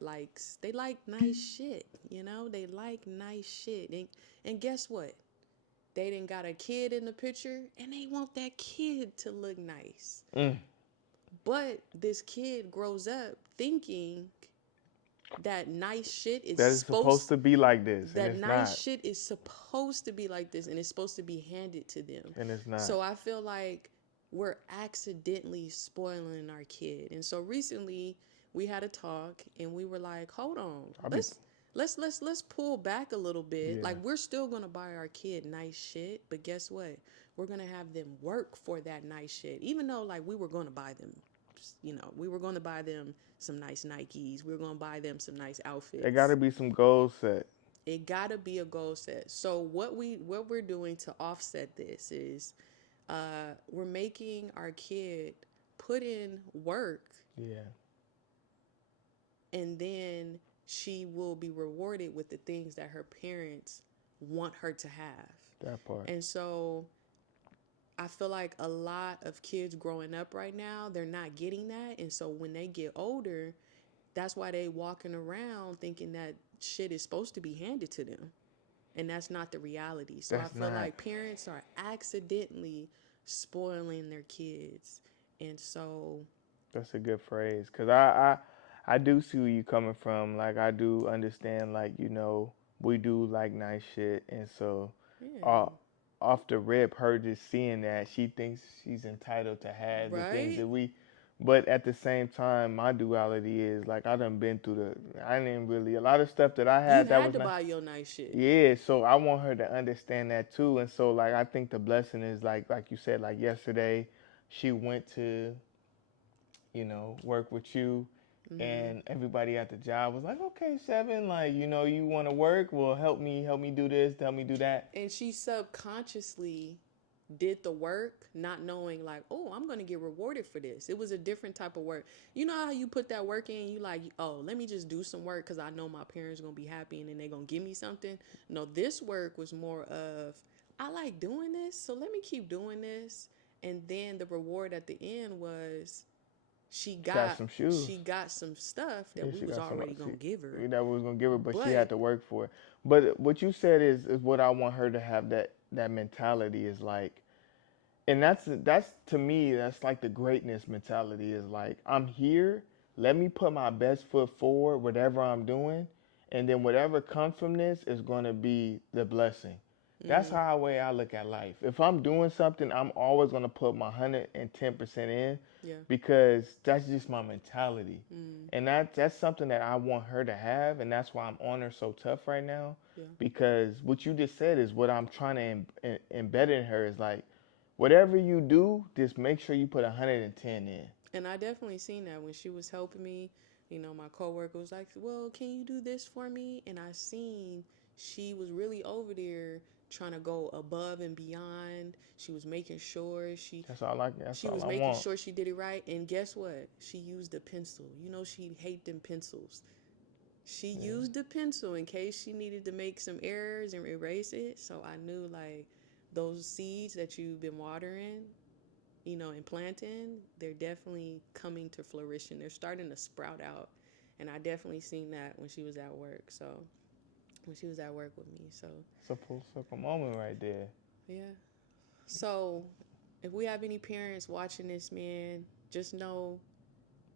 likes, they like nice shit, you know? They like nice shit. And guess what? They didn't got a kid in the picture and they want that kid to look nice. Mm. But this kid grows up thinking that nice shit is That is supposed supposed to be like this, and that it's nice not. shit is supposed to be like this and it's supposed to be handed to them. And it's not. So I feel like we're accidentally spoiling our kid. And so recently we had a talk and we were like, "Hold on. I'll be. Let's pull back a little bit. Yeah. Like we're still going to buy our kid nice shit, but guess what? We're going to have them work for that nice shit. Even though like we were going to buy them, we were going to buy them some nice Nikes. We were going to buy them some nice It got outfits. to be some goals set. It gotta be a goal set. So what we're doing to offset this is we're making our kid put in work, Yeah. and then she will be rewarded with the things that her parents want her to have. That part. And so I feel like a lot of kids growing up right now, they're not getting that. And so when they get older, that's why they walking around thinking that shit is supposed to be handed to them. And that's not the reality. So I That's feel not. like parents are accidentally spoiling their kids. And so, That's a good phrase. Cause I do see where you coming from. Like I do understand. Like we do like nice shit, and so, uh, yeah, off the rip, her just seeing that she thinks she's entitled to have the things right? that we. But at the same time, my duality is like I done been through the. I didn't really a lot of stuff that I You had that had was to not. buy your nice shit. Yeah, so I want her to understand that too, and so like I think the blessing is like you said, like yesterday, she went to work with you, Hmm. and everybody at the job was like, okay, Seven, like you want to work, well help me do this, help me do that. And she subconsciously did the work, not knowing, like, oh, I'm going to get rewarded for this. It was a different type of work. You know how you put that work in, you like, oh, let me just do some work because I know my parents are going to be happy and then they're going to give me something. No, this work was more of, I like doing this, so let me keep doing this. And then the reward at the end was she Got got some shoes. she got some stuff that Yeah, we she was got some. already going to give her. That we was gonna give her, but she But had to work for it. But what you said is what I want her to have. That mentality is like, and that's to me that's like the greatness mentality is like I'm here, let me put my best foot forward whatever I'm doing, and then whatever comes from this is going to be the blessing. That's mm, how way I look at life. If I'm doing something, I'm always going to put my 110% in, yeah. because that's just my mentality. Mm, And that's something that I want her to have, and that's why I'm on her so tough right now, yeah. because what you just said is what I'm trying to embed in her is like, whatever you do, just make sure you put 110 in. And I definitely seen that when she was helping me. My coworker was like, "Well, can you do this for me?" And I seen she was really over there trying to go above and beyond. She was making sure That's she all was I making want. sure she did it right. And guess what? She used a pencil. She hate them pencils. She Yeah. used the pencil in case she needed to make some errors and erase it. So I knew like those seeds that you've been watering, and planting, they're definitely coming to fruition. They're starting to sprout out. And I definitely seen that when she was at work. So when she was at work with me. So It's a full circle moment right there. yeah. So if we have any parents watching this, man, just know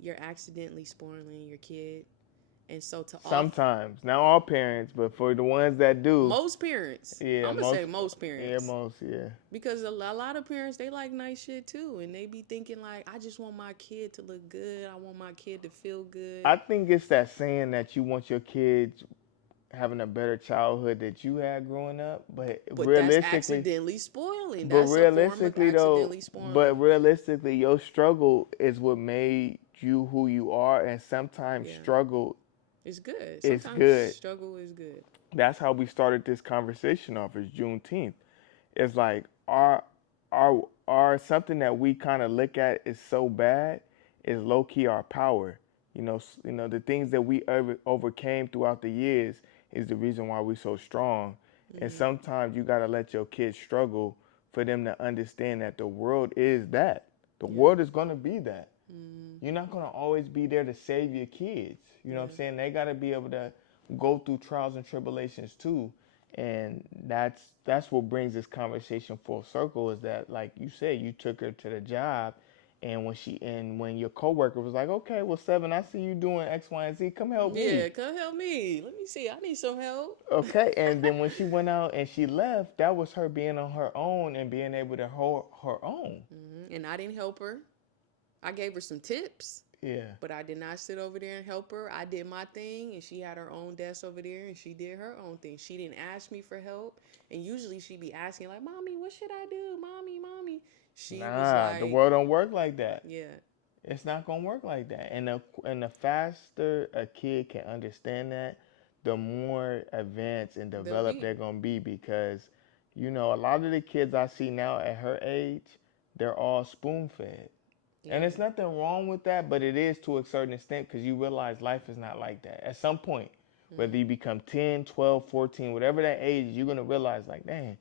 you're accidentally spoiling your kid. And so to off Sometimes, not all parents, but for the ones that do, most parents, yeah, I'm gonna say most, most yeah, parents, most, yeah. because a lot of parents, they like nice shit too, and they be thinking like, I just want my kid to look good, I want my kid to feel good. I think it's that saying that you want your kids having a better childhood that you had growing up, But that's accidentally spoiling. but That's a form of realistically though, accidentally but spoiling. realistically, your struggle is what made you who you are, and sometimes Yeah, struggle it's good. is Sometimes good. struggle is good. That's how we started this conversation off. Is Juneteenth. It's like our something that we kind of look at is so bad is low key our power. The things that we overcame throughout the years is the reason why we're so strong. And Mm, sometimes you gotta let your kids struggle for them to understand that the world is that. The yeah. world is gonna be that. You're not gonna always be there to save your kids. You know what I'm Yeah. saying? They gotta be able to go through trials and tribulations too. And that's what brings this conversation full circle is that, like you said, you took her to the job, and when your coworker was like, okay, well, Seven, I see you doing X, Y, and Z, come help me. Yeah, come help me. Let me see. I need some help. Okay, and then when she went out and she left, that was her being on her own and being able to hold her own. And I didn't help her. I gave her some tips, Yeah. but I did not sit over there and help her. I did my thing, and she had her own desk over there, and she did her own thing. She didn't ask me for help, and usually she'd be asking like, "Mommy, what should I do? Mommy, mommy." She was Nah, the like, world don't work like that. "Yeah, It's not gonna work like that. And the faster a kid can understand that, the more advanced and they'll developed be, they're gonna be because, a lot of the kids I see now at her age, they're all spoon fed. And yeah, there's nothing wrong with that, but it is to a certain extent because you realize life is not like that. At some point, whether mm-hmm. you become 10, 12, 14, whatever that age, you're going to realize, like, dang,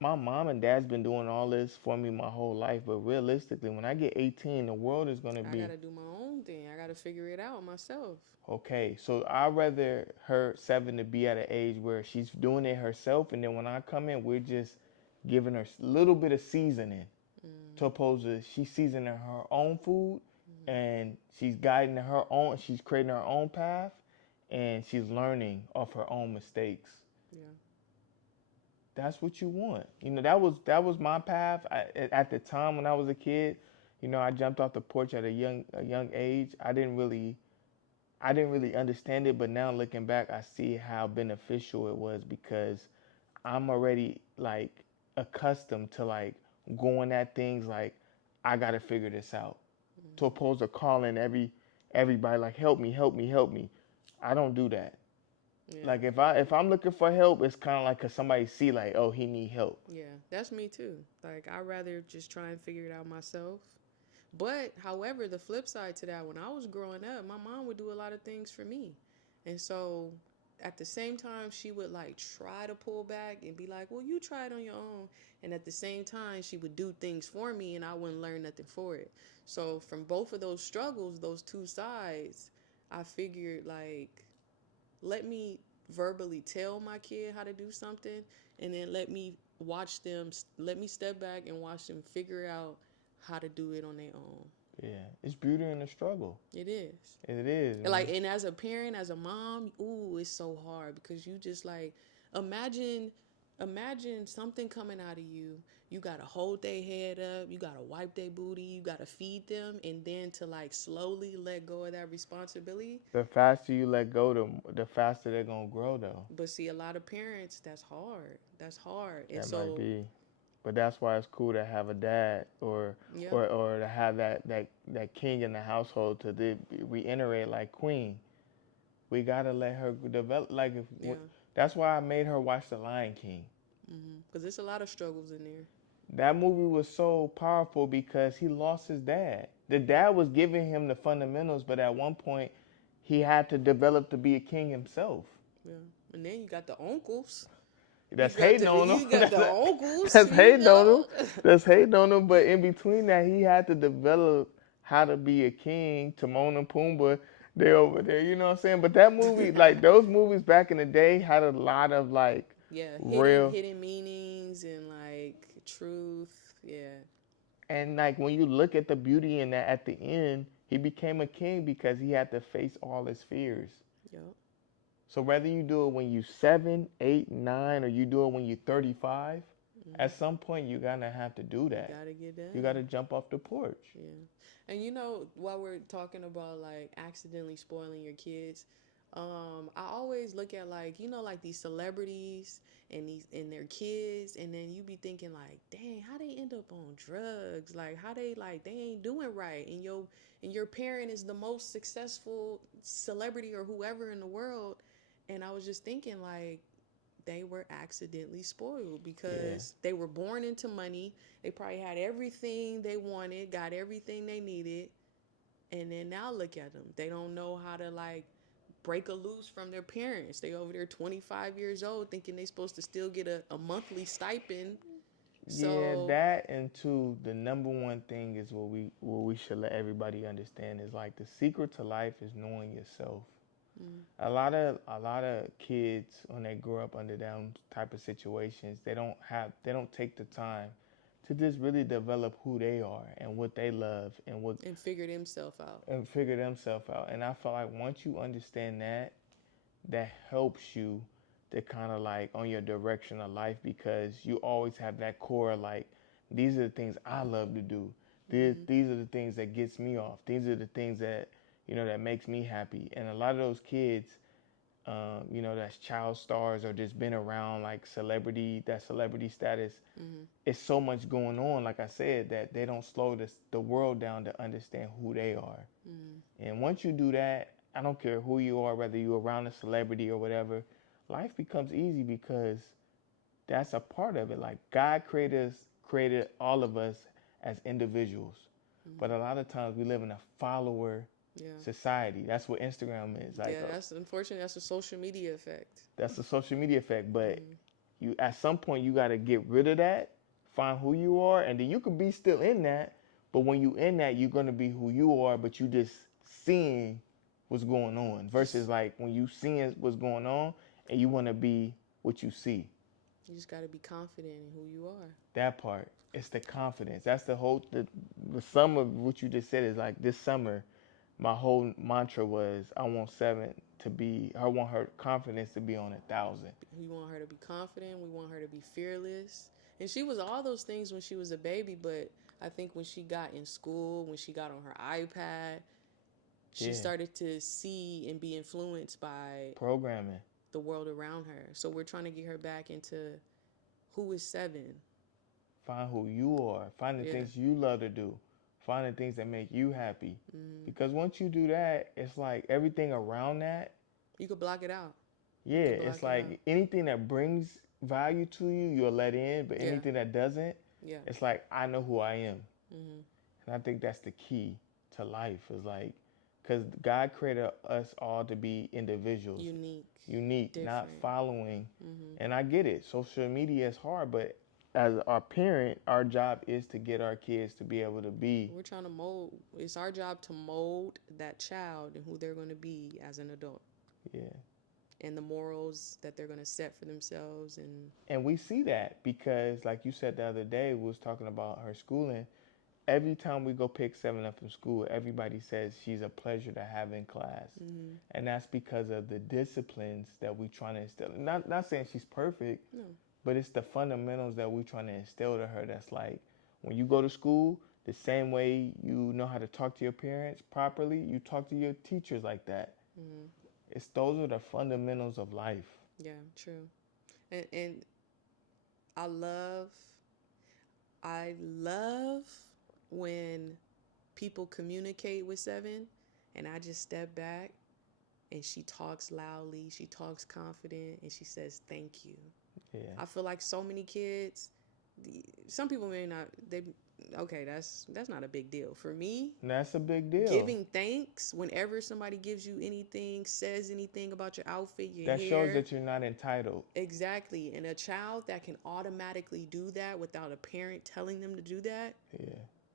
my mom and dad's been doing all this for me my whole life. But realistically, when I get 18, the world is going to I be gotta do my own thing. I gotta figure it out myself." okay. So I'd rather her Seven to be at an age where she's doing it herself. And then when I come in, we're just giving her a little bit of seasoning to Mm-hmm. opposed to she's seasoning her own food and she's guiding her own, she's creating her own path and she's learning off her own mistakes. Yeah. That's what you want. That was my path. At the time when I was a kid, I jumped off the porch at a young age. I didn't really understand it, but now looking back, I see how beneficial it was because I'm already like accustomed to like going at things like I gotta figure this out. To Mm-hmm. opposed to calling everybody like help me, help me, help me. I don't do that. Yeah. Like if I'm looking for help, it's kind of like 'cause somebody see like oh he need help. Yeah, that's me too. Like I'd rather just try and figure it out myself. But however, the flip side to that, when I was growing up, my mom would do a lot of things for me. And so at the same time she would like try to pull back and be like, "Well, you try it on your own." And at the same time she would do things for me and I wouldn't learn nothing for it. So from both of those struggles, those two sides, I figured like let me verbally tell my kid how to do something and then let me step back and watch them figure out how to do it on their own. Yeah, it's beauty in the struggle. It is. It is, Like, man. and as a parent, as a mom, ooh, it's so hard because you just like imagine imagine something coming out of you. You gotta hold their head up, you gotta wipe their booty, you gotta feed them, and then to like slowly let go of that responsibility. The faster you let go, the faster they're gonna grow, though. But see, a lot of parents, that's hard. That's hard. And That might so, be, but that's why it's cool to have a dad or yeah, or or to have that king in the household to reiterate like Queen. We gotta let her develop. Like yeah. that's why I made her watch The Lion King. Because there's a lot of struggles in there. That movie was so powerful because he lost his dad. The Yep. dad was giving him the fundamentals, but at one point he had to develop to be a king himself. Yeah. And then you got the uncles. That's hating on him. You got the uncles, That's you hating on know. him. That's hating on him. But in between that, he had to develop how to be a king. Timon and Pumbaa, they over there. You know what I'm saying? But that movie, like those movies back in the day, had a lot of like Yeah, real hidden meanings and like truth. Yeah. and like when you look at the beauty in that at the end, he became a king because he had to face all his fears. Yep. So whether you do it when you 7, 8, 9, or you do it when you're 35, at some point you're gonna have to do You that. gotta get You down. gotta jump off the porch. Yeah. And while we're talking about like accidentally spoiling your kids, I always look at like, like these celebrities and their kids, and then you be thinking like, dang, how they end up on drugs? Like how they ain't doing right. And your parent is the most successful celebrity or whoever in the world. And I was just thinking like they were accidentally spoiled Yeah. because they were born into money. They probably had everything they wanted, got everything they needed, and then now look at them. They don't know how to like break a loose from their parents. They over there 25 years old thinking they supposed to still get a monthly stipend Yeah, So, that and two, the number one thing is what we should let everybody understand is like the secret to life is knowing yourself. mm, A lot of kids when they grow up under them type of situations, they don't take the time to just really develop who they are and what they love and figure themselves out. and figure themselves out. And I feel like once you understand that, that helps you to kind of like on your direction of life because you always have that core like these are the things I love to do. Hmm. These are the things that gets me off. These are the things that that makes me happy. And a lot of those kids, that's child stars or just been around like celebrity status. Hmm. It's so much going on, like I said, that they don't slow the world down to understand who they are. Hmm. And once you do that, I don't care who you are, whether you're around a celebrity or whatever, life becomes easy because that's a part of it. Like God created all of us as individuals. But Hmm. a lot of times we live in a follower Yeah. society. That's what Instagram is. Yeah, that's unfortunate. That's a social media effect. That's the social media effect. But Hmm. you at some point you got to get rid of that, find who you are, and then you could be still in that. But when you in that, you're gonna be who you are. But you just seeing what's going on versus Just like when you seeing what's going on and you want to be what you see. you just got to be confident in who you are. That part. It's the confidence. That's the sum of what you just said is like this summer, my whole mantra was I want her confidence to be on 1,000. We want her to be confident. We want her to be fearless. And she was all those things when she was a baby, but I think when she got in school, when she got on her iPad, she Yeah. started to see and be influenced by Programming. the world around her. So we're trying to get her back into who is seven. Find who you are. Find the Yeah. things you love to do. Find the things that make you happy. Mm-hmm. Because once you do that, it's like everything around that, You could block it out. yeah, You could it's block it out. like anything that brings value to you, you'll let in. But Yeah. anything that doesn't, Yeah. it's like, I know who I am. Mm-hmm. And I think that's the key to life is like, because God created us all to be individuals, Unique. unique, not Different. following. Mm-hmm. And I get it. Social media is hard, but as our parent, our job is to get our kids to be able to be. We're trying to mold. It's our job to mold that child and who they're going to be as an adult, Yeah. and the morals that they're going to set for themselves. And And we see that because, like you said the other day, we was talking about her schooling. Every time we go pick Seven up from school, everybody says she's a pleasure to have in class, mm-hmm. and that's because of the disciplines that we trying to instill. Not saying she's perfect, No. but it's the fundamentals that we trying to instill to her. That's like when you go to school, the same way you know how to talk to your parents properly, you talk to your teachers like that. Mm-hmm. It's those are the fundamentals of life. Yeah, true. And I love I love when people communicate with Seven, and I just step back and she talks loudly, she talks confident, and she says thank you. Yeah, I feel like so many kids, some people may not, they, okay, that's not a big deal. For me, and that's a big deal. giving thanks whenever somebody gives you anything, says anything about your outfit, your That shows hair, that you're not entitled. exactly. And a child that can automatically do that without a parent telling them to do that, Yeah,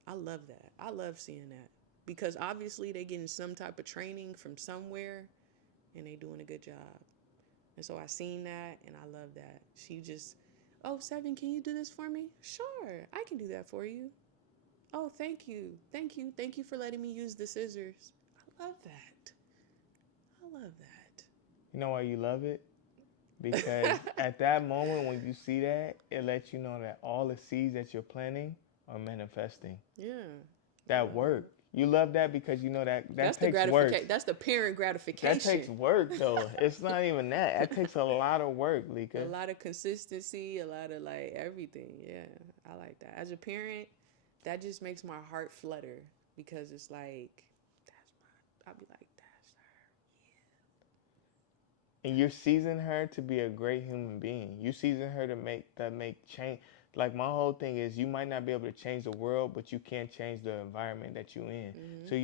I love that. I love seeing that because obviously they getting some type of training from somewhere and they doing a good job. And so I seen that and I love that. She just, oh, Seven, can you do this for me? Sure, I can do that for you. Oh, thank you. Thank you. Thank you for letting me use the scissors. I love that. I love you know why you love it? Because that. at that moment when you see that, it lets you know that all the seeds that you're planting are manifesting. Yeah, I That love that. work. You love that because you know that That's the takes work. gratification. That's the parent That takes gratification. work though. It's not even that. That takes a lot of work, A Lika. lot of consistency, a lot of like everything. Yeah, I like that. As a parent, that just makes my heart flutter because it's like that's my. I'll be like that's And you're seasoning her to be a great human being. You season her to make change. Like my whole thing is, you might not be able to change the world, but you can change the environment that you're in. her. Mm-hmm. So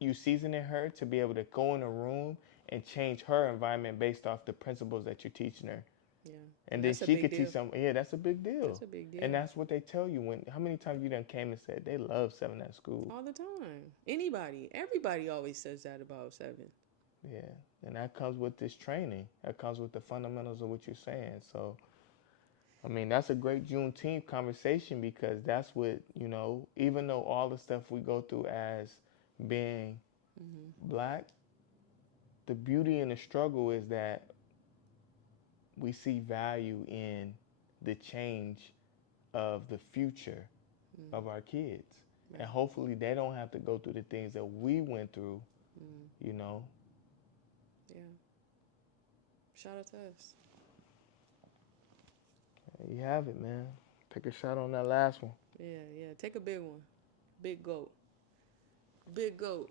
you seasoning her to be able to go in a room and change her environment based off the principles that you're teaching her. Yeah. And then That's a she big could teach deal. some. Yeah, that's a big deal. That's a big And deal. that's what they tell you when. How many times you done came and said they love 7 at school? All the time. Anybody, everybody always says that about 7. Yeah, and that comes with this training. That comes with the fundamentals of what you're saying. So, I mean, that's a great Juneteenth conversation because that's what, even though all the stuff we go through as being black, the beauty and the struggle is that we see value in the change of the future of our kids. Right. And hopefully they don't have to go through the things that we went through, you know. Yeah. Shout out to us. There you have it, man. Take a shot on that last one. Yeah. Take a big one. Big goat. Big goat.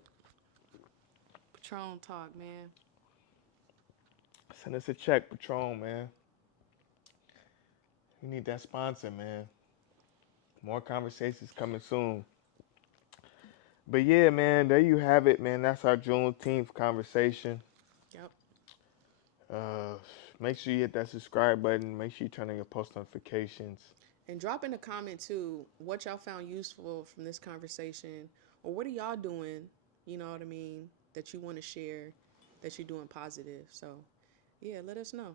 Patron talk, man. Send us a check, Patron, man. We need that sponsor, man. More conversations coming soon. But yeah, man, there you have it, man. That's our Juneteenth conversation. Yep. Make sure you hit that subscribe button. Make sure you turn on your post notifications. And drop in a comment too what y'all found useful from this conversation, or what are y'all doing, you know what I mean, that you want to share, that you're doing positive. So yeah, let us know.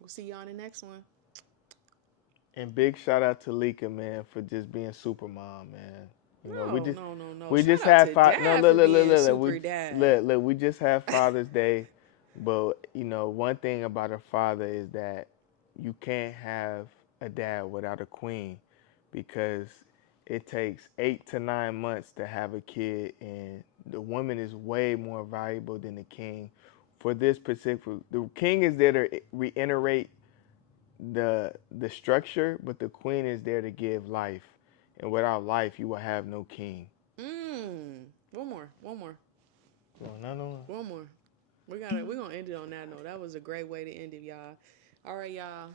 We'll see y'all in the next one. And big shout out to Lika, man, for just being super mom, man. No. We Shout just out had to no, Dad look, for look, being look, super dad. look, we just had Father's Day, but one thing about a father is that you can't have a dad without a queen, because it takes 8 to 9 months to have a kid, and the woman is way more valuable than the king. For this particular, the king is there to reiterate the structure, but the queen is there to give life. And without life, you will have no king. One more. No. One more. We're gonna end it on that note. That was a great way to end it, y'all. All right, y'all.